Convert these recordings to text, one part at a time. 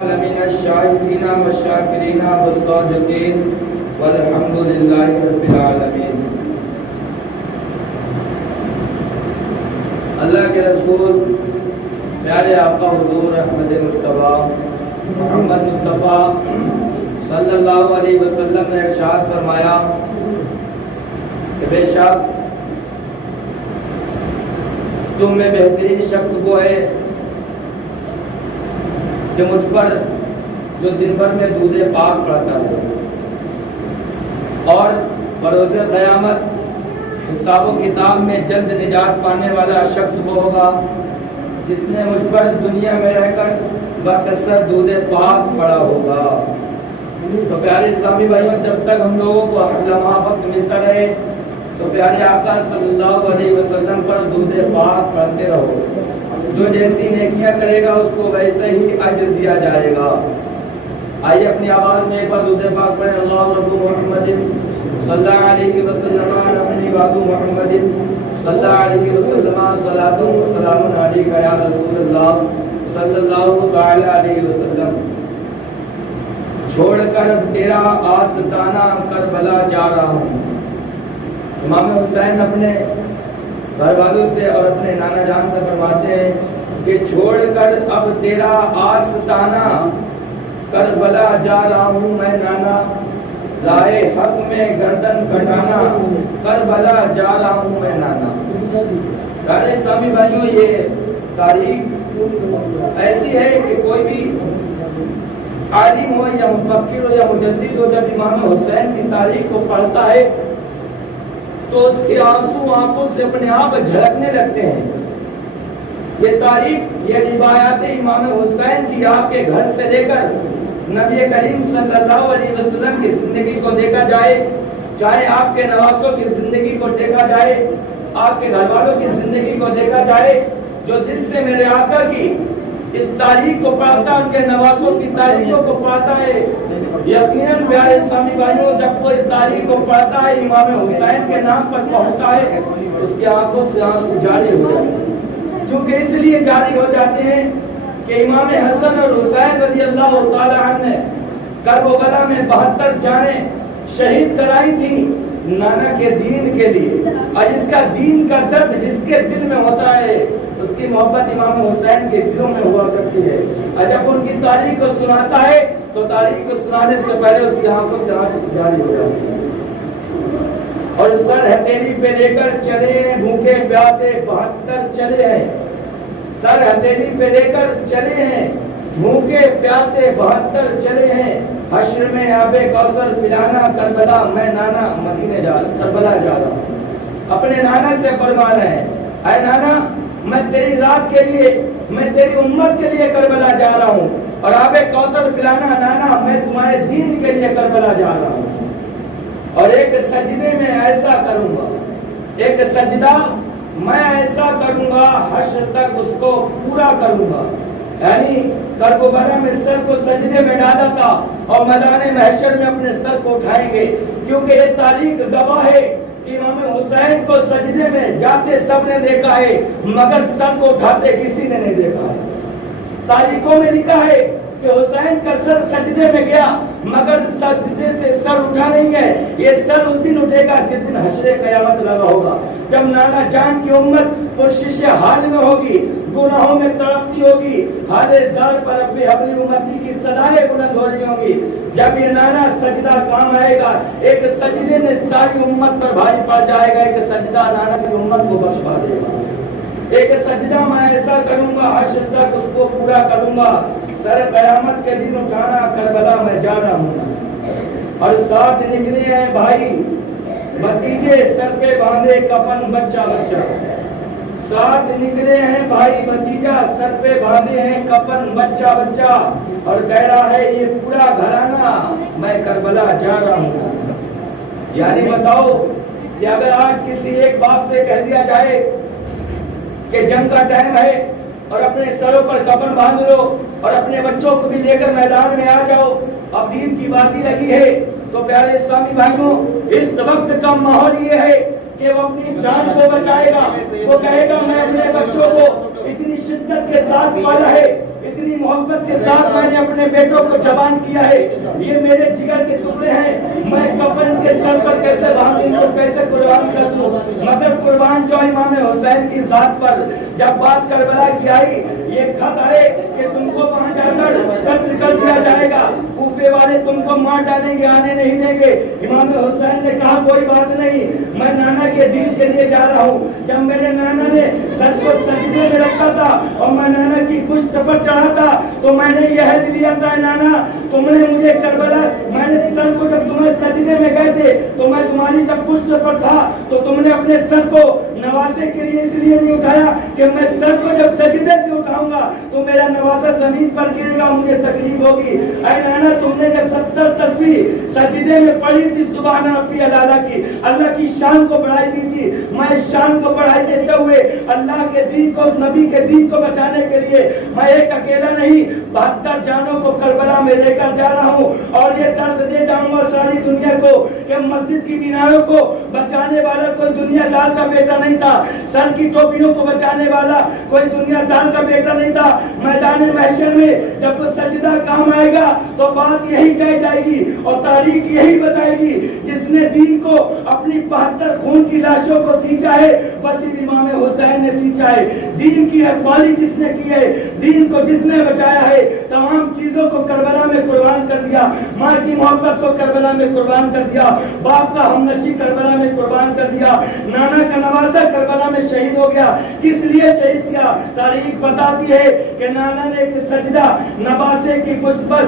من الشاهدين والشاكرين والصادقين والحمد لله رب العالمين. اللہ کے رسول پیارے آقا حضور احمد مصطفیٰ محمد مصطفیٰ صلی اللہ علیہ وسلم نے ارشاد فرمایا کہ بے شک تم میں بہترین شخص وہ ہے کہ مجھ پر جو دن بھر میں دودھ پاک پڑتا ہے، اور بروز قیامت حساب و کتاب میں جلد نجات پانے والا شخص وہ ہوگا جس نے مجھ پر دنیا میں رہ کر بکثرت دودھ پاک پڑا ہوگا۔ تو پیارے اسلامی بھائیوں، جب تک ہم لوگوں کو ہر لمحہ وقت ملتا رہے تو پیارے آقا صلی اللہ علیہ وسلم پر دودھ پاک پڑھتے رہو۔ جو جیسی نیکیاں کرے گا اس کو ویسے ہی اجر دیا جائے گا۔ آئیے اپنی آواز میں ایک بار دودھ پاک پڑھیں۔ اللہ رب محمد صلی اللہ علیہ وسلم اپنی بات محمد صلی اللہ علیہ وسلم صلاۃ و سلام علیک یا رسول اللہ صلی اللہ علیہ وسلم۔ چھوڑ کر تیرا آستانہ کربلا جا رہا ہوں۔ امام حسین اپنے گھر والوں سے اور اپنے نانا جان سے فرماتے ہیں کہ چھوڑ کر اب تیرا آستانہ کربلا جا رہا ہوں میں نانا، رائے حق میں گردن کٹانا کربلا جا رہا ہوں میں نانا۔ پیارے اسلامی بھائیوں، یہ تاریخ ایسی ہے کہ کوئی بھی عالم ہو یا مفکر ہو یا مجدد ہو، جب امام حسین کی تاریخ کو پڑھتا ہے تو اس کے آنسو آنکھوں سے اپنے آپ جھلکنے لگتے ہیں۔ یہ تاریخ، یہ روایات امام حسین کی آپ کے گھر سے لے کر نبی کریم صلی اللہ علیہ وسلم کی زندگی کو دیکھا جائے، چاہے آپ کے نواسوں کی زندگی کو دیکھا جائے، آپ کے گھر والوں کی زندگی کو دیکھا جائے، جو دل سے میرے آقا کی اس تاریخ کو پڑھتا ہے، ان کے نواسوں کی تاریخوں کو پڑھتا ہے، یقیناً پیارے اسلامی بھائیوں، جب کوئی تاریخ کو پڑھتا ہے امام حسین کے نام پر پہنچتا ہے اس کی آنکھوں سے آنسو جاری ہو جاتے ہیں۔ کیونکہ اس لیے جاری ہو جاتے ہیں کہ امام حسن اور حسین رضی اللہ تعالی عنہ نے کربلا میں 72 جانیں شہید کرائی تھی نانا کے دین کے لیے، اور جس کا دین کا درد جس کے دل میں ہوتا ہے اس کی محبت امام حسین کے دلوں میں ہوا کرتی ہے۔ اور جب ان کی تاریخ کو سناتا ہے تو تاریخ کو سنانے سے پہلے اس کی آنکھوں سے آنسو جاری ہو جاتی ہے۔ اور سر ہتھیلی پہ لے کر چلے ہیں بھوکے پیاسے 72 چلے ہیں، سر ہتھیلی پہ لے کر چلے ہیں بھوکے پیاسے 72 چلے ہیں، حشر میں آب کوثر پلانا کربلا میں نانا مدینے کربلا جا رہا ہوں۔ اپنے نانا سے فرمانا ہے، اے نانا میں تیری ذات کے لیے، میں تیری امت کے لیے کربلا جا رہا ہوں، اور آب کوثر پلانا نانا میں تمہارے دین کے لیے کربلا جا رہا ہوں۔ اور ایک سجدے میں ایسا کروں گا، ایک سجدہ میں ایسا کروں گا حشر تک اس کو پورا کروں گا۔ یعنی کربلا میں سر کو سجدے میں ڈالا تھا اور میدان محشر میں اپنے سر کو اٹھائیں گے، کیونکہ یہ تاریخ گواہ ہے کہ امام حسین کو سجدے میں جاتے سب نے دیکھا ہے مگر سر کو اٹھاتے کسی نے نہیں دیکھا ہے۔ تاریخوں میں لکھا ہے کہ حسین کا سر سجدے میں گیا مگر سجدے سے سر اٹھا نہیں گئے۔ یہ سر اس دن اٹھے گا جس دن حشر قیامت لگا ہوگا، جب نانا جان کی امت پرشش حال میں ہوگی، گناہوں میں تڑپتی ہوگی، حال زار پر اپنی اپنی امتی کی صدائیں بلند ہو رہی ہوں گی۔ جب یہ نانا سجدہ کام آئے گا، ایک سجدے نے ساری امت پر بھاری پڑ جائے گا، ایک سجدہ نانا کی امت کو بخشوا دے گا۔ ایک سجدہ میں ایسا کروں گا حشر تک اس کو پورا کروں گا، سر قیامت کے دن اٹھانا کربلا میں جا رہا ہوں۔ اور ساتھ نکلے ہیں بھائی بھتیجے سر پہ باندھے کفن بچہ بچہ، ساتھ نکلے ہیں بھائی بھتیجا سر پہ باندھے ہیں کفن بچہ بچہ، اور کہہ رہا ہے یہ پورا گھرانہ میں کربلا جا رہا ہوں۔ یعنی بتاؤ کہ اگر آج کسی ایک باپ سے کہہ دیا جائے کہ جنگ کا ٹائم ہے اور اپنے سروں پر کفن باندھ لو اور اپنے بچوں کو بھی لے کر میدان میں آ جاؤ، اب دین کی بازی لگی ہے، تو پیارے اسلامی بھائیوں اس وقت کا ماحول یہ ہے کہ وہ اپنی جان کو بچائے گا، وہ کہے گا میں اپنے بچوں کو اتنی شدت کے ساتھ پالا ہے، इतनी मोहब्बत के साथ मैंने अपने बेटों को जवान किया है। ये मेरे जिगर के टुकड़े हैं, मैं कफन के सर पर कैसे बांधूं, इनको कैसे कुर्बान कर दूं। मगर कुर्बान जो इमाम हुसैन की जात पर जब बात करबला की आई, ये खत आए कि तुमको वहां जाकर कत्ल कर दिया जाएगा, कूफे वाले तुमको मार डालेंगे, आने नहीं देंगे। इमाम हुसैन ने कहा कोई बात नहीं, मैं नाना के दीन के लिए जा रहा हूँ। जब मेरे नाना ने सर को सजदे में रखा था और मैं नाना की पुश्त पर चढ़ा था, तो मैंने यह लिया था, नाना तुमने मुझे करबला, मैंने सर को जब तुम्हें सजदे में गए थे तो मैं तुम्हारी जब पुश्त पर था तो तुमने अपने सर को नवासे के लिए इसलिए नहीं उठाया कि मैं सर को जब सजदे से उठाऊंगा तो मेरा नवासा जमीन पर गिरेगा, मुझे तकलीफ होगी। ऐ नाना तुमने जब 70 तस्बीह सजदे में पढ़ी थी सुभान रब्बी अल्लाह की, अल्लाह की शान को बढ़ाई दी थी, मैं इस शान को बढ़ाई देते हुए अल्लाह के दीन को, नबी के दीन को बचाने के लिए मैं एक अकेला नहीं 72 जानों को करबला में लेकर जा रहा हूँ। और ये दर्स दे जाऊंगा सारी दुनिया को कि मस्जिद की मीनारों को बचाने वाला कोई दुनियादार का बेटा नहीं था, सर की टोपियों को बचाने वाला कोई दुनियादार का बेटा नहीं था। मैदान महशर में जब वो सजदा काम आएगा तो बात यही कही जाएगी और तारीख यही बताएगी, जिसने दीन को अपनी 72 खून की लाशों को सींचा है बस इमाम हुसैन ने सींचा है। दीन की रखवाली जिसने की है, दीन को जिसने बचाया है, तमाम चीजों को करबला में कुर्बान कर दिया, माँ की मोहब्बत को करबला में कुर्बान कर दिया, बाप का हमनशी करबला में कुर्बान कर दिया, नाना का नवासा करबला में शहीद हो गया। किस लिए शहीद किया? तारीख बताती है कि नाना ने एक सजदा नवासे की पुष्ट पर,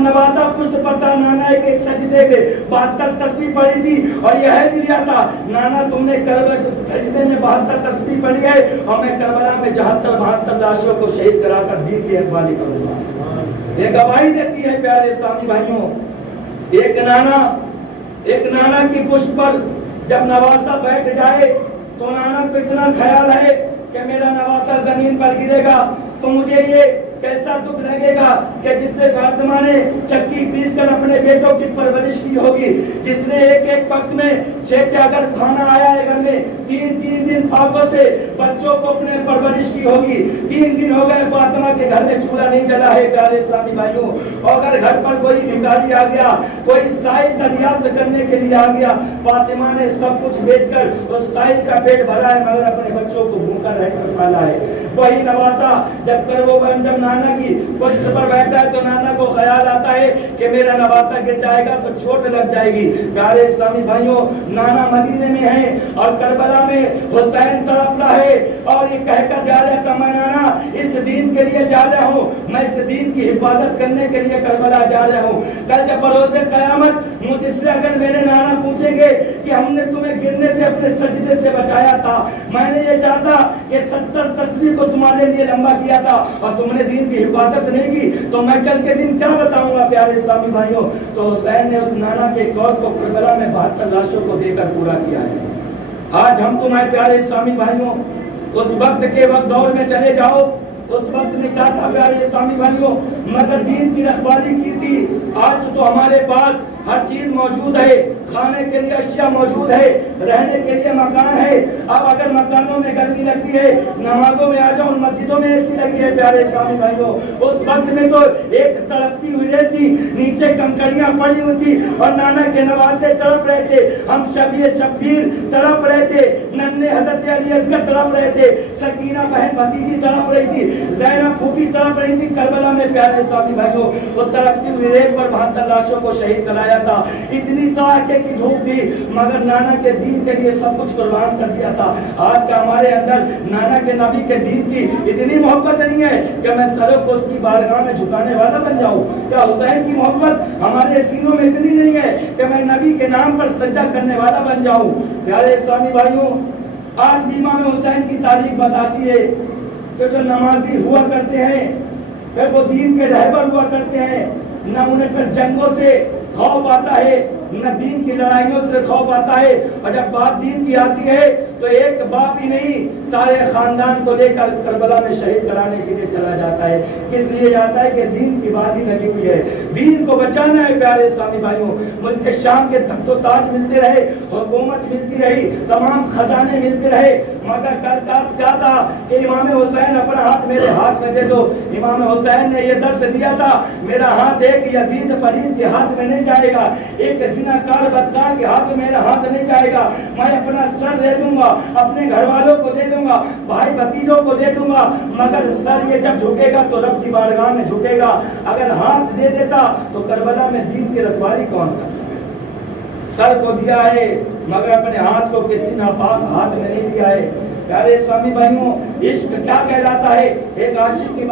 नवासा पुष्ट पर था, नाना एक सजदे पे 72 तस्बीह पढ़ी थी और यह दिया था, नाना तुमने करबला सजदे में 72 तस्बीह पढ़ी है और मैं करबला में 72 लाशों को शहीद कराकर दीन की रखवाली करूंगा। ये गवाही देती है प्यारे इस्लामी भाइयों। एक नाना की पुष्प पर जब नवासा बैठ जाए तो नाना को इतना ख्याल है कि मेरा नवासा जमीन पर गिरेगा तो मुझे ये कैसा दुख लगेगा कि जिससे फातिमा ने चक्की पीस कर अपने बेटों की परवरिश की होगी, जिसने एक वक्त में 6 अगर खाना आया है घर में, 3 दिन फाकों से बच्चों को अपने परवरिश की होगी। 3 दिन हो गए फातिमा के घर में चूल्हा नहीं जला है प्यारे इस्लामी भाइयों। और अगर घर पर कोई भिखारी आ गया, कोई साहिल दरियाफ्त करने के लिए आ गया, फातिमा ने सब कुछ बेचकर उस साहिल का पेट भरा है मगर अपने बच्चों को भूखा रहकर पाला है। वही नवासा जब जब नाना की पुष्ट पर बैठा है तो नाना को ख्याल आता है कि मेरा नवासा गिर जाएगा तो चोट लग जाएगी। प्यारे इस्लामी भाइयों, नाना मदीने में है और करबला में हुसैन तड़प रहा है और ये कहकर जा रहा था, मैं नाना इस दीन के लिए जा रहा हूँ, मैं इस दीन की हिफाजत करने के लिए करबला जा रहा हूँ। कल जब बरोज़े क़यामत मुझसे अगर मेरे नाना पूछेंगे कि हमने तुम्हें गिरने से अपने सजदे से बचाया था, मैंने ये चाहता कि 70 तस्बीह को तुम्हारे लिए लंबा किया था और तुमने दीन की हिफाजत नहीं की, तो मैं कल के दिन क्या बताऊंगा प्यारे इस्लामी भाइयों। तो हुसैन ने उस नाना के कौल को करबला में 72 लाशों को देकर पूरा किया है। आज हम तुम्हारे प्यारे इस्लामी भाइयों उस वक्त के वक्त दौर में चले जाओ, उस वक्त में क्या था प्यारे इस्लामी भाइयों, मगर दीन की रखवाली की थी। आज तो हमारे पास हर चीज मौजूद है, खाने के लिए अशिया मौजूद है, रहने के लिए मकान है। अब अगर मकानों में गर्मी लगती है, नमाजों में आ जाओ, मस्जिदों में एसी लगी है प्यारे इस्लामी भाइयों। उस वक्त में तो एक तड़पती हुई रहती, नीचे कंकड़ियां पड़ी हुई थी और नाना के नवासे तड़प रहे थे, हम शब्बीर तड़प रहे थे, नन्हे हजरत अली असगर तड़प रहे थे, सकीना बहन भतीजी तड़प रही थी, ज़ैनब फूफी तड़प रही थी। करबला में प्यारे इस्लामी भाइयों वो तड़पती हुई रेत पर 72 लाशों को शहीद कराया था। इतनी तड़के की धूप थी मगर नाना के दीन के लिए सब कुछ कुर्बान कर दिया था। आज का हमारे अंदर नाना के नबी के दीन की इतनी मोहब्बत नहीं है कि मैं सरों को उसकी बारगाह में झुकाने वाला बन जाऊं। क्या हुसैन की मोहब्बत हमारे सीनों में इतनी नहीं है कि मैं नबी के नाम पर सजदा करने वाला बन जाऊं। प्यारे इस्लामी भाइयों, आज भी इमाम हुसैन की तारीख बताती है कि जो नमाजी हुआ करते हैं फिर वो दीन के रहबर हुआ करते हैं, न उन्हें फिर जंगों से खौफ आता है, न दीन की लड़ाइयों से खौफ आता है। और जब बात दीन की आती है तो एक बाप ही नहीं सारे खानदान को लेकर करबला में शहीद कराने के लिए चला जाता है। किस लिए जाता है कि दीन की बाजी लगी हुई है, दीन को बचाना है। प्यारे इस्लामी भाइयों, मुल्क शाम के तख्तो ताज मिलते रहे, हुकूमत मिलती रही, तमाम खजाने मिलते रहे, मगर कर क्या था कि इमाम हुसैन अपना हाथ मेरे हाथ में दे दो। इमाम हुसैन ने ये दर्श दिया था, मेरा हाथ एक यजीद पलीद के हाथ में नहीं जाएगा, एक ज़िनाकार बदकार के हाथ में मेरा हाथ नहीं जाएगा। मैं अपना सर दे दूंगा, अपने घर वालों को दे दूंगा, भाई भतीजों को दे दूंगा, मगर सर ये जब झुकेगा तो रब की बारगाह में झुकेगा। अगर हाथ दे देता तो करबला में दीन की रखवाली कौन करता? सर को दिया है मगर अपने हाथ को किसी नापाक हाथ में नहीं दिया है। प्यारे इस्लामी भाइयों, इश्क क्या कहलाता है? एक आशिक की